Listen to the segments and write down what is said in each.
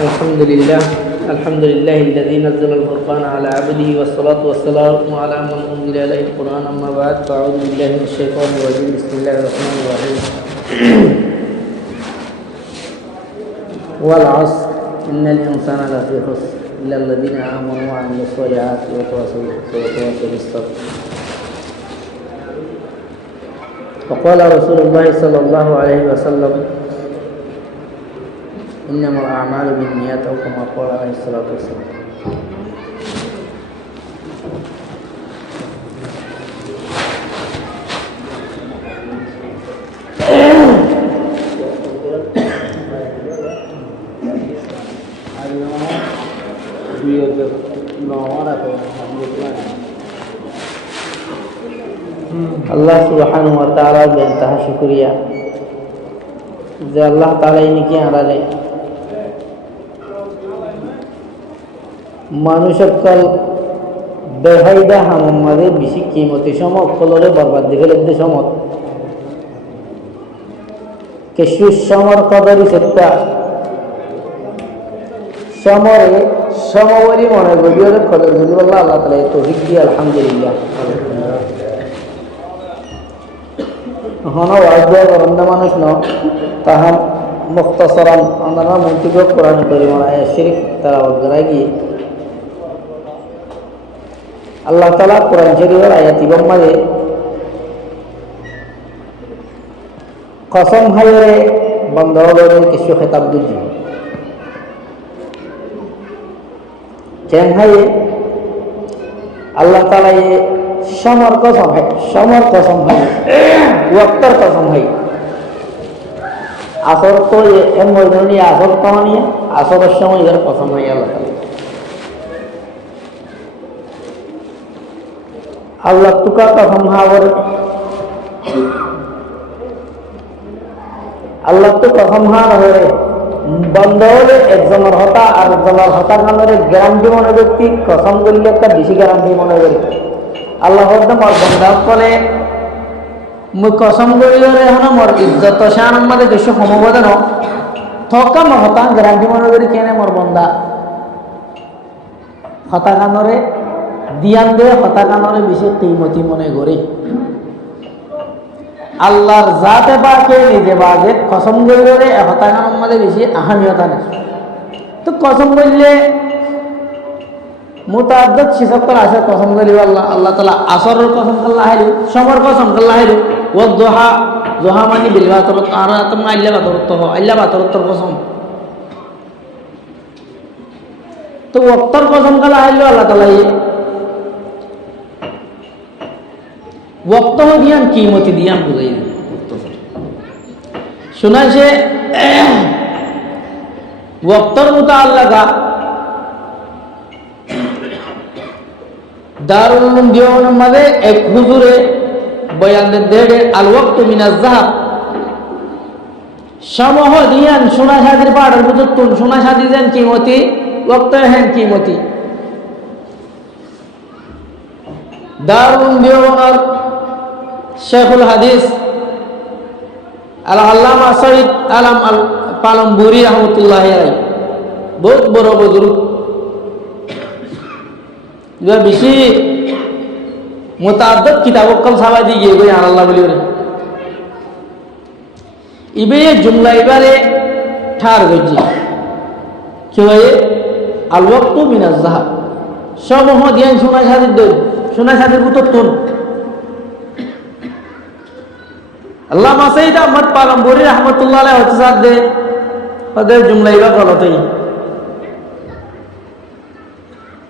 الحمد لله الذي نزل الفرقان على عبده والصلاة والسلام على من أنزل إليه القرآن أما بعد فأعوذ بالله من الشيطان الرجيم بسم الله الرحمن الرحيم والعصر إن الإنسان لفي خسر إلا الذين آمنوا وعملوا الصالحات وتواصوا بالصبر. وقال رسول الله صلى الله عليه وسلم إنما الأعمال بالنيات أو كما قال عليه الصلاة والسلام. আল্লাহ সুবহানাহু ওয়া তাআলা বেনতাহা শুকরিয়া যে আল্লাহ তাআলা ইনিকে আড়ালে মানুষকাল বেহাইদা হামারে বেশি কিমতি সময় কলরে বরবাদ দিকে লেগে সময় কিছু সমর কদরি সত্তা সমরে সমবরি মনে গভীর কদর করি আল্লাহ আল্লাহ তাআলা তৌফিক দিয়ে আলহামদুলিল্লাহ হন ওয়াজদা বন্দা মানুষ ন তাহাম মুখতাসারান আমরা মন্তিব কোরআন পরিমাণ আয়াত শরীফ তেলাওয়াত করাই গিয়ে আল্লাহ তাআলা কোরআন শরীফের আয়াতির মাঝে কসম হায়রে বন্ধদের কিছু খেতাব দিচ্ছি কেন হায়ে আল্লাহ তাআলা সমর কসম হয় ওয়াক্তের কসম হয় আসর তো এর মধ্যে আসর কমানি আসরের সময় এর কসম হয় আল্লাহ তুকা কসম হাওয়ার আল্লাহ তো কসম হার হয়ে বন্ধ হলে একজনের হতা আর একজনের হতার নামের গ্যারান্টি মনে ব্যক্তি কসম করলে একটা বেশি গ্যারান্টি মনে করি আল্লাহ মোর বন্ধা ফলে মুই কসম করিলে এখন মোর ইজ্জত শান মানে দেশ সমবেদন থকা মোর হতা গ্যারান্টি মনে করি কেনে মোর বন্ধা হতা কানরে দিয়ান দিয়ে হতা কানরে বেশি কিমতি মনে করি আল্লাহর জাতে পাকে নিজে বাজে কসম করিলে হতা কানর মধ্যে বেশি আহামিয়তা নেই তো কসম করলে মুতাআদ্দিদ সিফাতর আছে কসম করি আল্লাহ তাআলা আসরের কসম আল্লাহ হাইলু সমর কসম আল্লাহ হাইলু ওয়া দুহা দুহা মানে বিল বাতরত আর আতম আল্লাহ বাতরত আল্লাহ বাতরত কসম তো ওয়াক্তর কসম আল্লাহ হাইলু আল্লাহ তাআলা ওয়াক্ত দিয়ান কিমতি দিয়ান বুঝাই শোনা যে ওয়াক্তর মুতাআল্লাকা দারুল উলুম দিওয়ানের মাঝে এক হুজুরে বয়ান দেড়ে আল ওয়াক্তু মিনাজ যাহাব সমহ দিয়ান সোনা শাদির পাড়ের ভিতর তুন সোনা শাদি দেন কিমতি ওয়াক্ত হেন কিমতি দারুল উলুম দিওয়ানের শেখুল হাদিস আল আল্লামা সঈদ আলম আল পালমপুরি রহমতুল্লাহ আলাইহি বহুত বড় বুজুর্গ বেশি মুতাআদ্দিদ কিতাব কল সাবা দি গিয়ে গই আল্লাহ বলি রে ইবে জুমলা ইবারে ঠার গজি কি হয় আল ওয়াক্তু মিনাজ যাহাব সমহ দিয়ান সোনা শাদির দই সোনা শাদির ভিতর তুন আল্লামা সঈদ আহমদ পালমপুরি রাহমাতুল্লাহ আলাইহি হচ্ছে দে ওদের জুমলা ইবা গলতই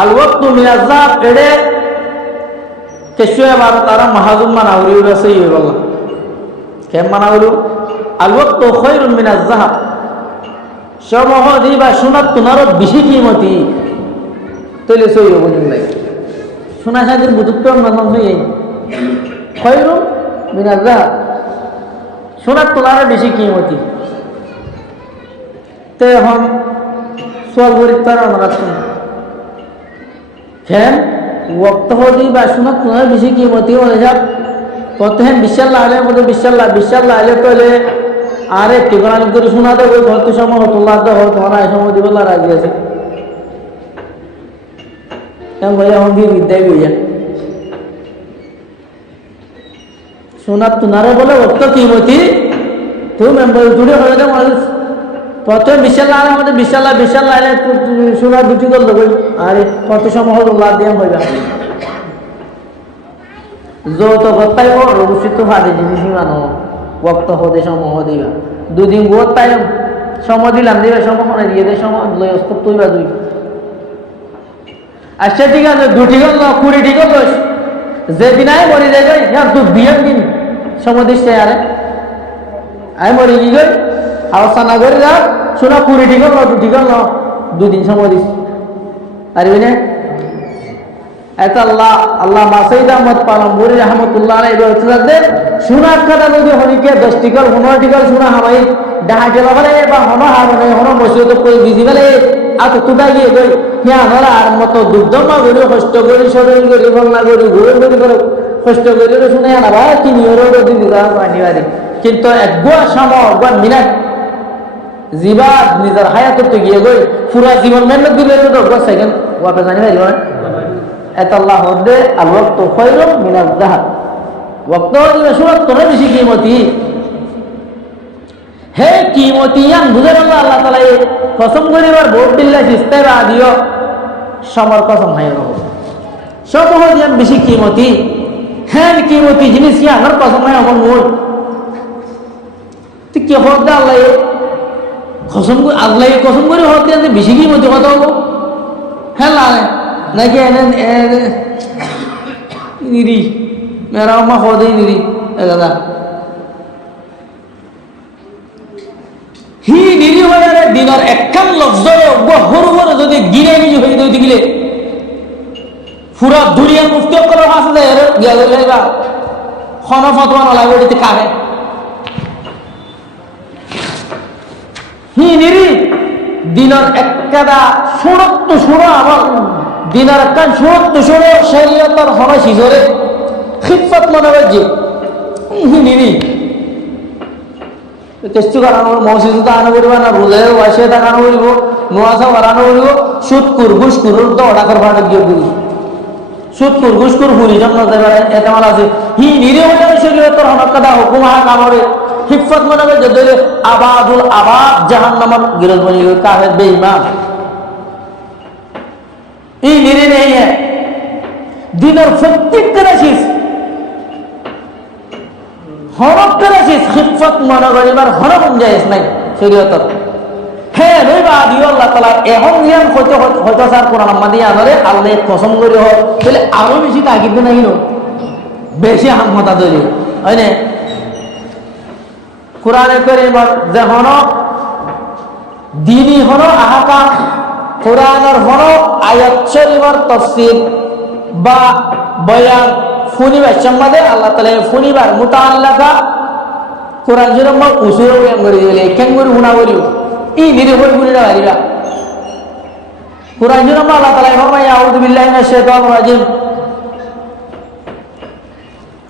আল ওয়াক্তু মিনাজ যাহাব এড়ে কেশিয়া বার তারা মাহাজুম মানাউরি রসে ইবাল্লাহ কেম মানাউরি আল ওয়াক্তু খায়রুম মিনাজ যাহাব সমহ দিবা সোনার তোমার বেশি কিমতি তইলে সই বুঝুন নাই সোনা শাদির বুতুত্ব নাম হই খায়রুম মিনাজ যাহাব সোনার তোমার বেশি কিমতি তে এখন সোয়াল গরিব তারা আমরা শুনি কেন ওয়াক্ত হদি বা সোনার তোমার বেশি কিমতি হয়ে যাব কত হেন বিশাল্লাহ আলে মধ্যে বিশাল্লাহ আলে কইলে আরে ঠিকানা করে শোনা দেবো ভর্তি সময় হতুল্লাহ তোমার সময় দিব রাজি আছে ভাইয়া এখন দিয়ে বিদ্যায় বইয়া শোনার তুনারে বলে অত কিমতি তুই মেম্বার জুড়ে হয়ে যাবে মানুষ প্রথমে বিশাল লাইনে আমাদের বিশাল লাইনে শোনার দুটি দল দেবই আরে কত সময় হতুল্লাহ দিয়ে হইবা যত গত্তাই অবশ্যই তো ফাঁদে জিনিস মানো বক্ত হতে সময় দিবা দুদিন গোত তাই সময় দিলাম দিবে সময় দিয়ে দে সময় লয়স্ত তুইবা দুই আচ্ছা ঠিক আছে 2 ঠিকল না 20 ঠিকল লইস যেদিন আই মরি যাই যাই হ্যাঁ তুই বিয়ের দিন সময় দিস আরে আই মরি কি গই আলোচনা না করে যা শোনা 20 ঠিকল না 2 ঠিকল না 2 দিন সময় দিস পারবি না এত আল্লাহ মাসাইদ আহমদ পালমপুরি রহমতুল্লাহ আলাইহি বলতে শোনা কথা যদি হনিকে 10 ঠিকল 15 ঠিকল শোনা হামাই ডাহা গেল বলে বা হনো হারনে হনো মসজিদ কই বিজি বলে আত তুদা গিয়ে গই ইয়া হলা আর মত দুর্দমা গরি কষ্ট করি শরীর করি ভাঙনা করি ঘুরে ঘুরে করে কষ্ট করি শুনে না ভাই কি নিয়রো দিন দিদা পানিবারি কিন্তু একগুয়া সময় একগুয়া মিনিট জিবা নিজের হায়াততে গিয়ে গই পুরা জীবন মেহনত দিলে তো 10 সেকেন্ড ওয়াপে জানি ভাই এত আল্লাহ হদে আল ওয়াক্ত খায়রুম মিনাজ যাহাব ওয়াক্ত দিলে সুরত তোরে বেশি কিমতি হে কিমতিয়ান বুঝে আল্লাহ তাআলা কসম করিবার ভোট দিল্লা ইস্তেবা দিও সমর কসম হাই রব সব হদিয়ান বেশি কিমতি হ্যাঁ কিমতি জিনিস কি আমার কসম হয় আমার মূল তো কি হদ আল্লাহ কসম করে হদ দিয়ান বেশি কিমতি কথা হবো হ্যাঁ লাগে নাকি এনে নিরি মেরা মা হদে নিরি দাদা হি নিরি হয়ে দিনের একখান লফজ হরু হরু যদি গিরে নিজি হয়ে দিতে গেলে পুরা দুনিয়ার মুফতি করার আছে এর গিয়া যাইবা খন ফতোয়া না লাগবে দিতে কাহে হি নিরি দিনের একটা সুরত সুরা আমার দিনের একখান সুরত সুরে শরীয়তের হনা শিজরে খিফত মনে বাজে হি নিরি চেষ্টা করানো মসজিদ আনা করিব না বুঝে ওয়াসে টাকানো করিব নোয়াশা বাড়ানো করিব সুৎকুর ঘুষকুর তো অর্ডার ভাড়া গিয়ে করি সুৎকুর ঘুষকুর হুরি জন্য এতে মাল আছে হি নিরে হয়ে শরীয়তের হনকাদা হুকুম হা কামরে হিফত মনে করে যদি আবাদুল আবাদ জাহান্নামত গিরজ বনি কাফের বেঈমান এই নিরে নেই দিনের প্রত্যেকটা রাশি হরফ করেছিস খিফত মনে করিবার হরফ জায়েজ নাই শরীয়তত হ্যাঁ রইবা দিও আল্লাহ তাআলা এখন নিয়ম হয়তো স্যার কোরআন মাদি আনরে আল্লাহ কসম করে হোক তাহলে আরো বেশি তাকিদ নাই নো বেশি হামতা ধরে হয় না কোরআনে কারীমের যে হন দ্বীনি হন আহকাম কোরআনের হন আয়াত শরীফের তাফসীর বা বয়ান ফুনিবার সম্বন্ধে আল্লাহ তাআলা ফুনিবার মুতাআল্লাকা কোরআন জন্য উসুল জ্ঞান করে দিলে কেন করে গুনাহ করিও এই নিরভর গুনাহ বাড়িরা কোরআন জন্য আল্লাহ তাআলা ফরমায় আউযু বিল্লাহি মিনাশ শাইতানির রাজিম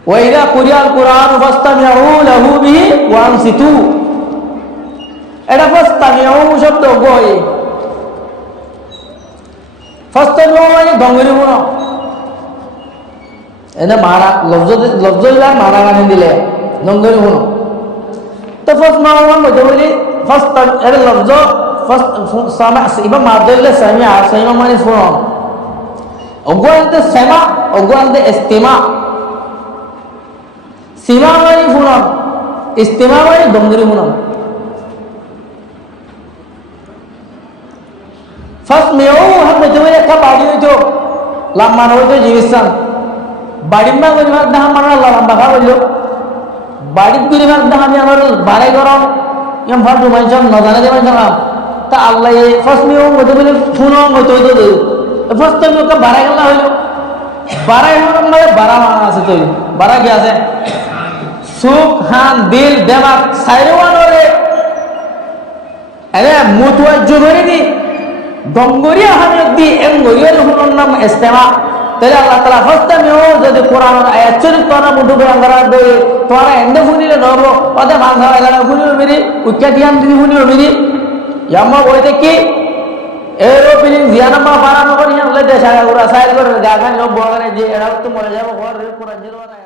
ওয়া ইযা কুরিয়াল কুরআনু ফাসতামিউ লাহু বিহি ওয়া আনসিতু এটা ফাসতামিউ শব্দ গয় ফাসতামিউ মানে গঙ্গরি গুনাহ এনে মারা লফজদার মারা গানে দিলে নঙ্গরি হনো তো ফার্স্ট মাওয়ান মধ্যে বলি ফার্স্ট এর লফজ ফার্স্ট সামা ইবা মাদলে সামিয়া সামিয়া মানে শুনুন অগওয়ান্তে সামা অগওয়ান্তে ইস্তিমা সিমা মানে শুনুন ইস্তিমা মানে দঙ্গরি শুনুন ফার্স্ট মেও হাত মধ্যে বলি একটা বাড়ি হইতো লাম্মান হইতো জিনিসান বাড়ির মা পরিবার দেখা মানে আল্লাহ বাঁকা বললো বাড়ির পরিবার দেখা আমি আমার বাড়াই গরম এম ফালতু মানুষ নজানে যে মানুষ তা আল্লাহ ফার্স্ট নিয়ম হতে বলে ফোন হইতে হইতে ফার্স্ট টাইম ওকে বাড়াই গেলা হইলো বাড়াই হলাম মানে বাড়া মানা আছে তৈরি বাড়া কি আছে সুখ হান দিল দেমাক সাইরেওয়ান ওরে আরে মুতুয়া জোরে দি গঙ্গরিয়া হামিয়ত দি এম গরিয়ার হুনর নাম ইস্তেমা তাহলে আল্লাহ তাআলা ফাসতামিউ যদি কোরআনের আয়াত শরীফ কোরআন মুঠো করে আমরা তোরা এন্দে ফুনিলে নব ওদের মাথা এলাকা ফুনিও মিরি উচ্চা তিয়ান দিদি ফুনিও মিরি ইয়াম্মা বই দেখি এরো ফিলিং জিয়ানাম্মা বানানো করি হলে দেশ আগা ঘুরা সাইড করে গাগান সব বগানে যে এরাও তো মরে যাবো ঘর কোরআন জিরো না